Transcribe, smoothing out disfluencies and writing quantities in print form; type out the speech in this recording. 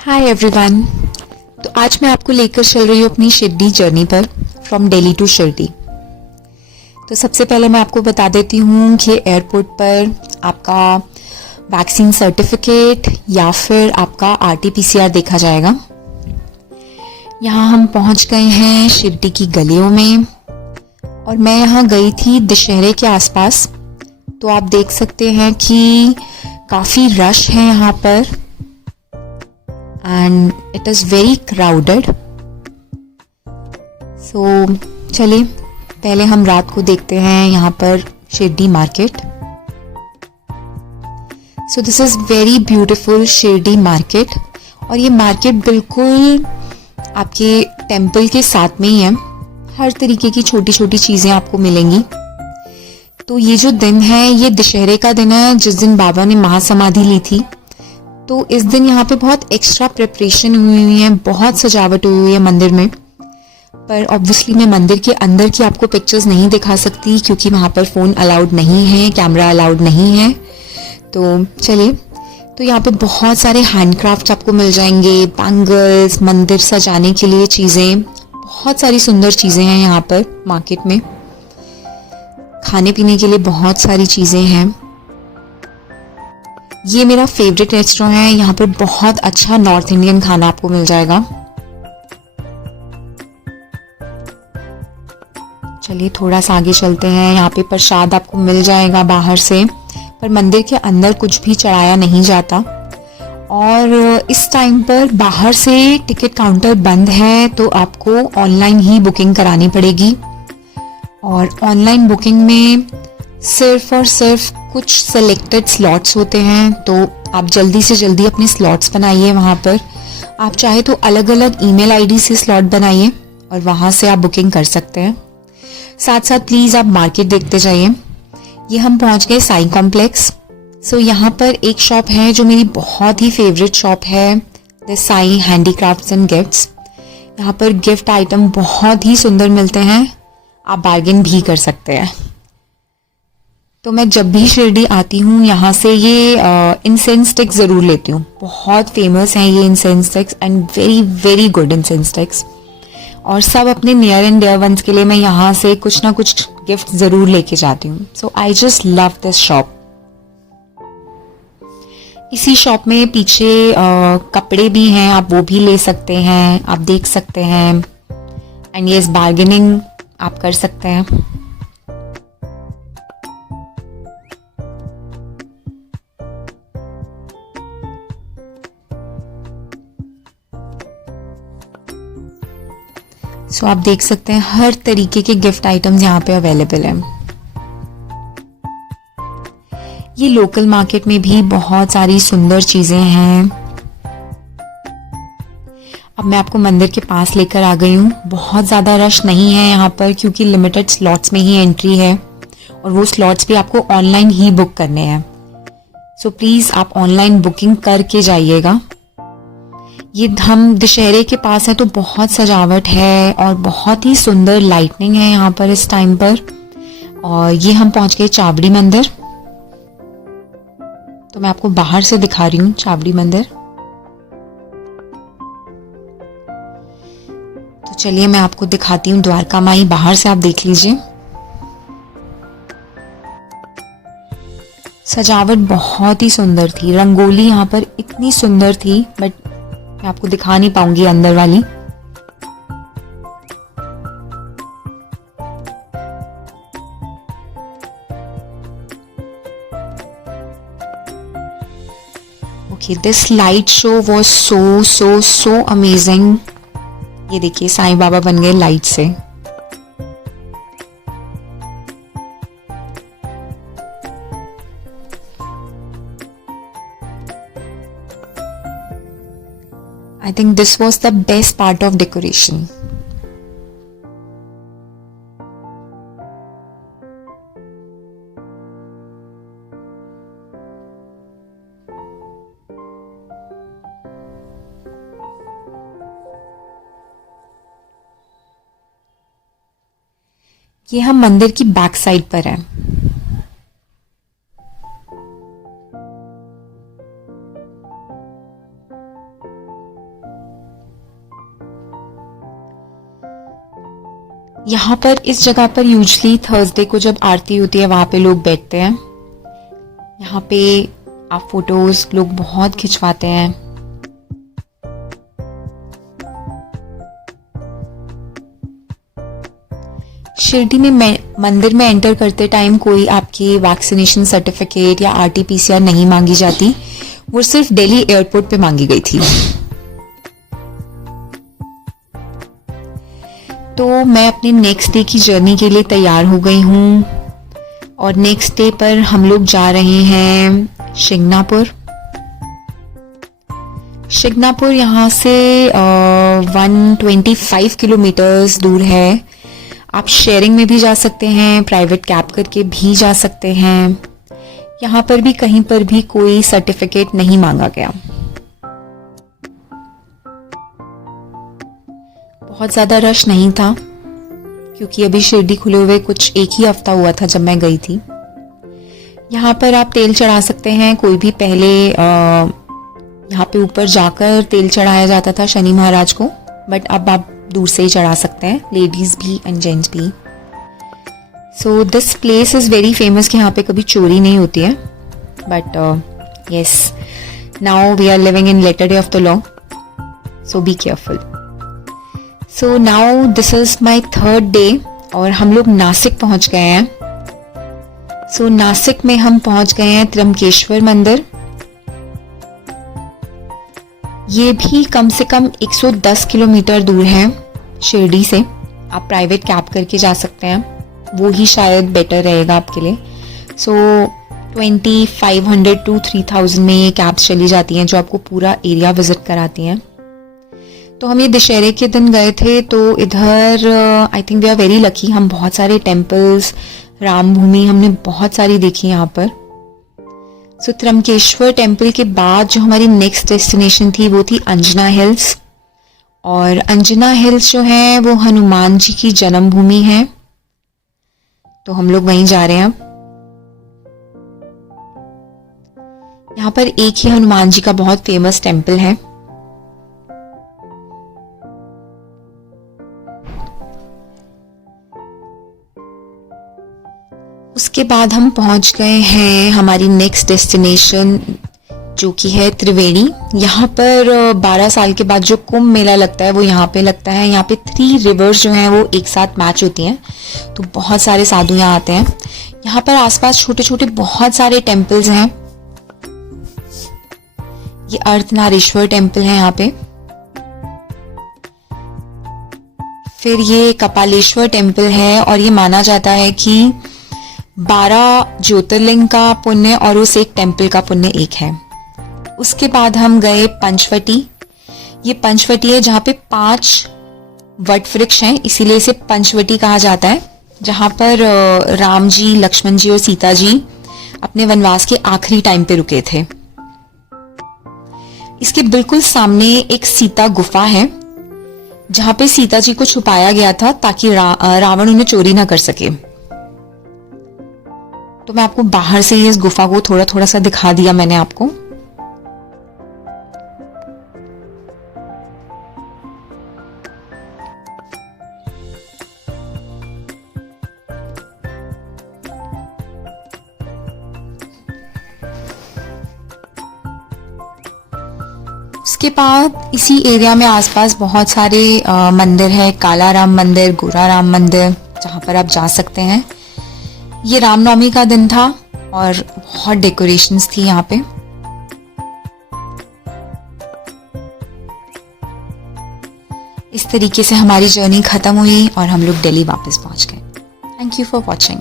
Hi everyone. तो आज मैं आपको लेकर चल रही हूँ अपनी शिरडी जर्नी पर, फ्रॉम दिल्ली टू शिरडी। तो सबसे पहले मैं आपको बता देती हूँ कि एयरपोर्ट पर आपका वैक्सीन सर्टिफिकेट या फिर आपका RT-PCR देखा जाएगा। यहाँ हम पहुँच गए हैं शिरडी की गलियों में और मैं यहाँ गई थी दशहरे के आसपास। तो आप देख सकते हैं कि काफ़ी रश है यहाँ पर and it is very crowded. So चलिए पहले हम रात को देखते हैं यहाँ पर Shirdi market. So this is very beautiful Shirdi market और ये मार्केट बिल्कुल आपके टेम्पल के साथ में ही है। हर तरीके की छोटी छोटी चीज़ें आपको मिलेंगी। तो ये जो दिन है ये दशहरे का दिन है जिस दिन बाबा ने महासमाधि ली थी। तो इस दिन यहाँ पे बहुत एक्स्ट्रा प्रिपरेशन हुई है, बहुत सजावट हुई है मंदिर में। पर ऑब्वियसली मैं मंदिर के अंदर की आपको पिक्चर्स नहीं दिखा सकती क्योंकि वहाँ पर फ़ोन अलाउड नहीं है, कैमरा अलाउड नहीं है। तो चलिए, तो यहाँ पे बहुत सारे हैंडक्राफ्ट आपको मिल जाएंगे, बैंगल्स, मंदिर सजाने के लिए चीज़ें, बहुत सारी सुंदर चीज़ें हैं यहाँ पर मार्केट में। खाने पीने के लिए बहुत सारी चीज़ें हैं। ये मेरा फेवरेट रेस्टोरेंट है, यहाँ पर बहुत अच्छा नॉर्थ इंडियन खाना आपको मिल जाएगा। चलिए थोड़ा सा आगे चलते हैं। यहाँ पे प्रसाद आपको मिल जाएगा बाहर से, पर मंदिर के अंदर कुछ भी चढ़ाया नहीं जाता। और इस टाइम पर बाहर से टिकट काउंटर बंद है तो आपको ऑनलाइन ही बुकिंग करानी पड़ेगी। और ऑनलाइन बुकिंग में सिर्फ और सिर्फ कुछ सेलेक्टेड स्लॉट्स होते हैं, तो आप जल्दी से जल्दी अपने स्लॉट्स बनाइए। वहाँ पर आप चाहे तो अलग अलग ईमेल आईडी से स्लॉट बनाइए और वहाँ से आप बुकिंग कर सकते हैं। साथ साथ प्लीज़ आप मार्केट देखते जाइए। ये हम पहुँच गए साई कॉम्प्लेक्स। सो यहाँ पर एक शॉप है जो मेरी बहुत ही फेवरेट शॉप है, the Sai handicrafts and gifts. यहाँ पर गिफ्ट आइटम बहुत ही सुंदर मिलते हैं, आप बार्गेन भी कर सकते हैं। तो मैं जब भी शिरडी आती हूँ यहाँ से ये इंसेंस स्टिक्स ज़रूर लेती हूँ। बहुत फेमस हैं ये incense sticks and very very good incense sticks. और सब अपने नियर एंड डियर वंस के लिए मैं यहाँ से कुछ ना कुछ गिफ्ट ज़रूर लेके जाती हूँ। So I just love this shop. इसी शॉप में पीछे कपड़े भी हैं, आप वो भी ले सकते हैं, आप देख सकते हैं। एंड येस, बार्गेनिंग आप कर सकते हैं। सो आप देख सकते हैं हर तरीके के गिफ्ट आइटम्स यहाँ पे अवेलेबल हैं। ये लोकल मार्केट में भी बहुत सारी सुंदर चीजें हैं। अब मैं आपको मंदिर के पास लेकर आ गई हूँ। बहुत ज़्यादा रश नहीं है यहाँ पर क्योंकि लिमिटेड स्लॉट्स में ही एंट्री है और वो स्लॉट्स भी आपको ऑनलाइन ही बुक करने हैं। सो प्लीज़ आप ऑनलाइन बुकिंग करके जाइएगा। ये हम दशहरे के पास है तो बहुत सजावट है और बहुत ही सुंदर लाइटनिंग है यहाँ पर इस टाइम पर। और ये हम पहुंच गए चावड़ी मंदिर। तो मैं आपको बाहर से दिखा रही हूँ चावड़ी मंदिर। तो चलिए मैं आपको दिखाती हूँ द्वारका माई। बाहर से आप देख लीजिए, सजावट बहुत ही सुंदर थी। रंगोली यहाँ पर इतनी सुंदर थी, बट मैं आपको दिखा नहीं पाऊंगी अंदर वाली। Okay, this light show was so so so amazing. ये देखिए साईं बाबा बन गए लाइट से। I think this was the best part of decoration. ये हम मंदिर की बैक साइड पर हैं। यहाँ पर इस जगह पर यूजली थर्सडे को जब आरती होती है वहाँ पे लोग बैठते हैं। यहाँ पे आप फोटोज लोग बहुत खिंचवाते हैं। शिरडी में मंदिर में एंटर करते टाइम कोई आपकी वैक्सीनेशन सर्टिफिकेट या RT-PCR नहीं मांगी जाती, वो सिर्फ दिल्ली एयरपोर्ट पे मांगी गई थी। तो मैं अपने नेक्स्ट डे की जर्नी के लिए तैयार हो गई हूँ और नेक्स्ट डे पर हम लोग जा रहे हैं शिंगनापुर। शिंगनापुर यहाँ से 125 किलोमीटर्स दूर है। आप शेयरिंग में भी जा सकते हैं, प्राइवेट कैब करके भी जा सकते हैं। यहाँ पर भी कहीं पर भी कोई सर्टिफिकेट नहीं मांगा गया। बहुत ज़्यादा रश नहीं था क्योंकि अभी शिरडी खुले हुए कुछ एक ही हफ्ता हुआ था जब मैं गई थी। यहाँ पर आप तेल चढ़ा सकते हैं। कोई भी पहले यहाँ पे ऊपर जाकर तेल चढ़ाया जाता था शनि महाराज को, बट अब आप दूर से ही चढ़ा सकते हैं, लेडीज भी एंड जेंट्स भी। So this place is very famous कि यहाँ पे कभी चोरी नहीं होती है, but yes, now we are living in latter day of the law, so be careful. So now this is my third day और हम लोग नासिक पहुंच गए हैं। सो नासिक में हम पहुंच गए हैं त्र्यंबकेश्वर मंदिर। ये भी कम से कम 110 किलोमीटर दूर है शिरडी से। आप प्राइवेट कैब करके जा सकते हैं, वो ही शायद बेटर रहेगा आपके लिए। सो 2500 to 3000 में ये कैब्स चली जाती हैं जो आपको पूरा एरिया विजिट कराती हैं। तो हम ये दशहरे के दिन गए थे, तो इधर I think we are very lucky, हम बहुत सारे टेम्पल्स, राम भूमि हमने बहुत सारी देखी यहाँ पर। सो त्र्यंबकेश्वर टेम्पल के बाद जो हमारी नेक्स्ट डेस्टिनेशन थी वो थी अंजना हिल्स। और अंजना हिल्स जो है वो हनुमान जी की जन्मभूमि है, तो हम लोग वहीं जा रहे हैं। यहाँ पर एक ही हनुमान जी का बहुत फेमस टेम्पल है। उसके बाद हम पहुंच गए हैं हमारी नेक्स्ट डेस्टिनेशन जो कि है त्रिवेणी। यहाँ पर 12 साल के बाद जो कुंभ मेला लगता है वो यहाँ पे लगता है। यहाँ पे 3 रिवर्स जो हैं वो एक साथ मैच होती हैं, तो बहुत सारे साधु यहाँ आते हैं। यहाँ पर आसपास छोटे छोटे बहुत सारे टेम्पल्स हैं। ये अर्धनारीश्वर टेम्पल है यहाँ पे, फिर ये कपालेश्वर टेम्पल है और ये माना जाता है कि 12 ज्योतिर्लिंग का पुण्य और उस एक टेम्पल का पुण्य एक है। उसके बाद हम गए पंचवटी। ये पंचवटी है जहाँ पे 5 वट वृक्ष हैं, इसीलिए इसे पंचवटी कहा जाता है, जहाँ पर राम जी, लक्ष्मण जी और सीता जी अपने वनवास के आखिरी टाइम पे रुके थे। इसके बिल्कुल सामने एक सीता गुफा है जहाँ पे सीता जी को छुपाया गया था ताकि रावण उन्हें चोरी ना कर सके। तो मैं आपको बाहर से ही इस गुफा को थोड़ा थोड़ा सा दिखा दिया मैंने आपको। उसके बाद इसी एरिया में आसपास बहुत सारे मंदिर है। काला राम मंदिर, गोरा राम मंदिर, जहाँ पर आप जा सकते हैं। ये रामनवमी का दिन था और बहुत डेकोरेशंस थी यहाँ पे। इस तरीके से हमारी जर्नी खत्म हुई और हम लोग दिल्ली वापस पहुंच गए। Thank you for watching.